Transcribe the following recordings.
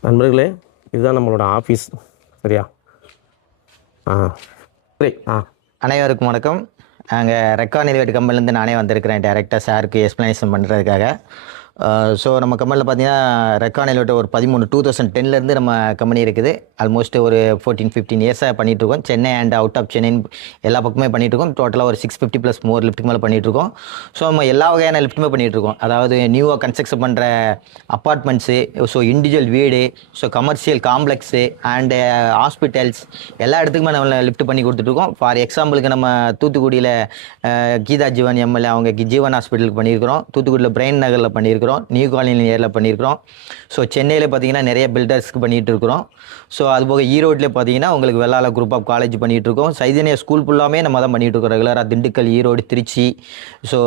நண்பர்களே இதுதான் நம்மளோட ஆஃபீஸ் சரியா? ஆ. சரி ஆ. அனைவருக்கும் வணக்கம். நாங்கள் ரெக்கார்ட் எலிவேட் கம்பெனிலேருந்து நானே வந்திருக்கிறேன் டேரெக்டாக சாருக்கு எக்ஸ்ப்ளனேஷன் பண்ணுறதுக்காக ஸோ நம்ம கம்பெனியில் பார்த்தீங்கன்னா ரெக்கார்ட் ஒரு பதிமூணு டூ தௌசண்ட் டென்லேருந்து நம்ம கம்பெனி இருக்குது. ஆல்மோஸ்ட் ஒரு ஃபோர்டீன் ஃபிஃப்டீன் இயர்ஸாக பண்ணிகிட்ருக்கோம் Chennai and out of Chennai எல்லா பக்கமே பண்ணிகிட்ருக்கோம் டோட்டலாக ஒரு சிக்ஸ் ஃபிஃப்டி ப்ளஸ் மோர் லிஃப்ட்டுக்கு மேலே பண்ணிகிட்ருக்கோம் ஸோ நம்ம எல்லா வகையான லிஃப்ட்டுமே பண்ணிகிட்ருக்கோம் அதாவது நியூவாக கன்ஸ்ட்ரக்ஷன் பண்ணுற அப்பார்ட்மெண்ட்ஸு ஸோ இண்டிவிஜுவல் வீடு so commercial complex and hospitals எல்லா இடத்துக்குமே நம்ம லிஃப்ட் பண்ணி கொடுத்துட்ருக்கோம் ஃபார் எக்ஸாம்பிளுக்கு நம்ம தூத்துக்குடியில் கீதா ஜீவன் எம்எல்ஏ அவங்க ஜீவன் ஹாஸ்பிட்டலுக்கு பண்ணியிருக்கிறோம். தூத்துக்குடியில் பிரெயின் நகரில் பண்ணியிருக்கிறோம். நியூ காலனி ஏரியில் பண்ணியிருக்கிறோம். ஸோ சென்னையில் பார்த்தீங்கன்னா நிறைய பில்டர்ஸ்க்கு பண்ணிகிட்டு இருக்கிறோம். ஸோ அதுபோக ஈரோட்டில் பார்த்தீங்கன்னா உங்களுக்கு வெள்ளால குரூப் ஆஃப் காலேஜ் பண்ணிகிட்டு இருக்கோம். சைதன்யா ஸ்கூல் ஃபுல்லாமே நம்ம தான் பண்ணிகிட்டு இருக்கோம். ரெகுலராக Dindigul Erode Tiruchi so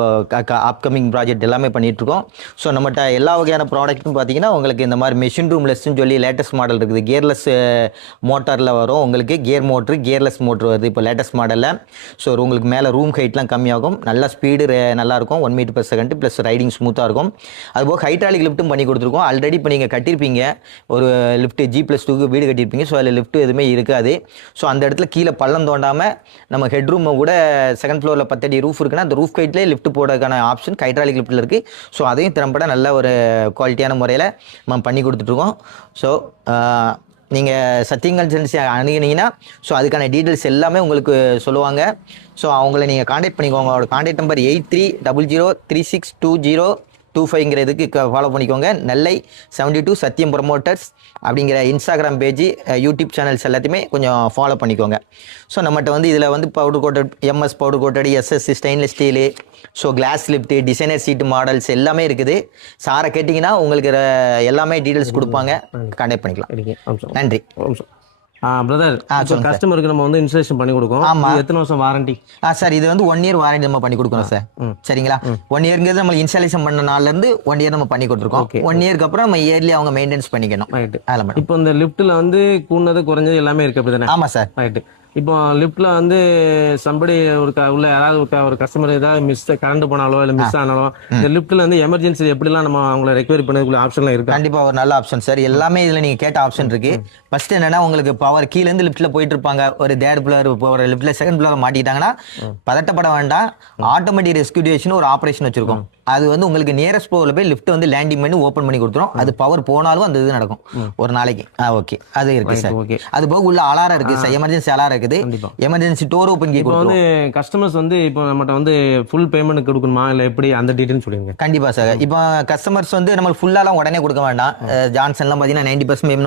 upcoming project எல்லாமே பண்ணிகிட்ருக்கோம் ஸோ நம்மகிட்ட எல்லா வகையான ப்ராடக்ட்டும் பார்த்தீங்கன்னா உங்களுக்கு இந்த மாதிரி மெஷின் ரூம் லெஸ்ன்னு சொல்லி லேட்டஸ்ட் மாடல் இருக்குது. கியர்லெஸ் மோட்டாரில் வரும். உங்களுக்கு கியர் மோட்ரு கியர்லெஸ் மோட்ரு வருது இப்போ லேட்டஸ்ட் மாடலில் ஸோ உங்களுக்கு மேலே ரூம் ஹைட்லாம் கம்மியாகும். நல்லா ஸ்பீடு நல்லாயிருக்கும் one meter per second plus riding ஸ்மூத்தாக இருக்கும். அதுபோக ஹைட்ராலிக் லிஃப்ட்டும் பண்ணி கொடுத்துருக்கோம். ஆல்ரெடி இப்போ நீங்கள் கட்டியிருப்பீங்க ஒரு லிஃப்ட் ஜி ப்ளஸ் டூக்கு வீடு கட்டியிருப்பீங்க ஸோ அதில் லிஃப்ட் எதுவுமே இருக்காது. ஸோ அந்த இடத்துல கீழே பள்ளம் தோண்டாமல் நம்ம ஹெட் ரூமை கூட செகண்ட் ஃப்ளோரில் பத்தடி ரூஃப் இருக்குன்னா அந்த ரூஃப் கைட்லேயே லிஃப்ட் போடுறதுக்கான ஆப்ஷன் ஹைட்ராலிக் லிஃப்ட்டில் இருக்குது ஸோ அதையும் திறம்பட நல்ல ஒரு குவாலிட்டியான முறையில் நம்ம பண்ணி கொடுத்துட்ருக்கோம். ஸோ நீங்கள் சத்தியம் கன்சல்டன்சி அணுகினீங்கன்னா ஸோ அதுக்கான டீட்டெயில்ஸ் எல்லாமே உங்களுக்கு சொல்லுவாங்க. ஸோ அவங்கள நீங்கள் காண்டாக்ட் பண்ணிக்கோங்க. அவங்களோட contact number eight three double zero three six two zero two ஃபைவ்ங்கிறதுக்கு follow பண்ணிக்கோங்க. Nellai seventy two Sathyam promoters அப்படிங்கிற இன்ஸ்டாகிராம் பேஜ் யூடியூப் சேனல்ஸ் எல்லாத்தையுமே கொஞ்சம் ஃபாலோ பண்ணிக்கோங்க. ஸோ நம்மகிட்ட வந்து இதில் வந்து powder coated MS powder coated SS stainless steel so glass lift designer seat models எல்லாமே இருக்குது. சாரை கேட்டிங்கன்னா உங்களுக்கு எல்லாமே டீட்டெயில்ஸ் கொடுப்பாங்க. காண்டாக்ட் பண்ணிக்கலாம். நன்றி. பிரதர் கஸ்டமருக்கு நம்ம வந்து இன்ஸ்டலேஷன் பண்ணி கொடுக்கோம். ஆமா. எத்தனை வருஷம் வாரண்டி ஆ சார் இது வந்து ஒன் இயர் வாரண்டி நம்ம பண்ணி கொடுக்குறோம் சார். சரிங்களா? ஒன் இயர்ங்கிறது நம்ம இன்ஸ்டாலேஷன் பண்ண நாள்ல இருந்து ஒன் இயர் நம்ம பண்ணி கொடுத்துருக்கோம். ஒன் இயருக்கு அப்புறம் நம்ம இயர்லி அவங்க மெயின்டைன்ஸ் பண்ணிக்கணும். இப்போ இந்த லிஃப்ட்டில் வந்து கூடுனது குறைஞ்சது எல்லாமே இருக்கு அப்படி தானே ஆமா சார். ரைட்டு இப்போ லிஃப்ட்டில் வந்து சம்படி ஒரு உள்ள யாராவது ஒரு கஸ்டமர் ஏதாவது மிஸ் கரண்ட் போனாலோ இல்லை மிஸ் ஆனாலோ இந்த லிஃப்ட்டில் வந்து எமர்ஜென்சி எப்படிலாம் நம்ம அவங்கள ரெக்வயரி பண்ணதுக்குள்ள ஆப்ஷன்லாம் இருக்கா? கண்டிப்பா ஒரு நல்ல ஆப்ஷன் சார் எல்லாமே இதுல நீங்க கேட்ட ஆப்ஷன் இருக்கு. ஃபர்ஸ்ட் என்னன்னா உங்களுக்கு பவர் கீழ இருந்து லிஃப்ட்ல போயிட்டு இருப்பாங்க. ஒரு தேர்ட் ஃபிளோர் ஒரு லிஃப்ட்ல செகண்ட் ஃபிளோர் மாட்டிட்டாங்கன்னா பதட்டப்பட வேண்டாம். ஆட்டோமேட்டிக் ரெஸ்கியூஷன் ஒரு ஆபரேஷன் வச்சிருக்கோம். அது வந்து உங்களுக்கு நியரஸ்ட் போர்ல போய் லிஃப்ட் வந்து லேண்டிங் பண்ணி ஓபன் பண்ணி கொடுத்துரும். அது பவர் போனாலும் அந்த இது நடக்கும். ஒரு நாளைக்கு. ஆ ஓகே அது இருக்கு சார் okay. அது போக உள்ள அலாரம் இருக்கு சார் எமர்ஜென்சி அலாரம் இருக்குது. எமர்ஜென்சி டோர் ஓபன் கீ வந்து கஸ்டமர்ஸ் வந்து இப்போ நம்மகிட்ட வந்து ஃபுல் பேமெண்ட் கொடுக்கணுமா? இல்லை எப்படி அந்த டீட்டெயில் சொல்லுங்க கண்டிப்பா சார் இப்போ கஸ்டமர்ஸ் வந்து நம்ம ஃபுல்லாலாம் உடனே கொடுக்க வேண்டாம். ஜான்சன்லாம் பார்த்தீங்கன்னா நைன்டி பர்சன்ட்